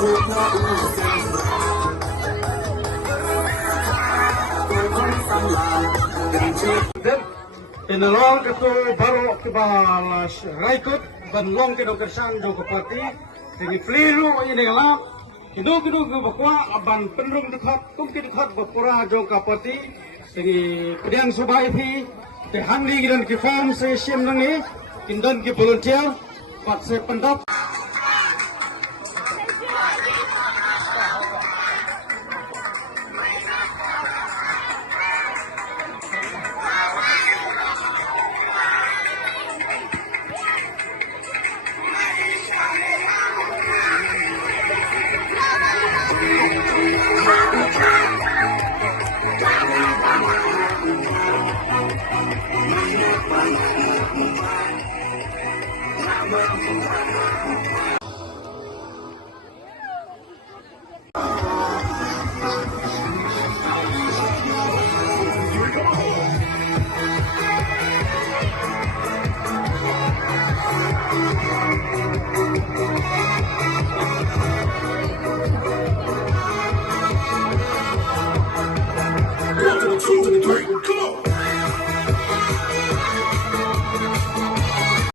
Inalong ketu baru kebalas raikut banlong ke dokersan jo kepati ini fliru ini ngelap itu bakwa aban penrung dekat kumki dekat bakura jo kepati ini pedian subai fi tehandi dan ke form se sim nangi kindan ke volunteer pat se pendap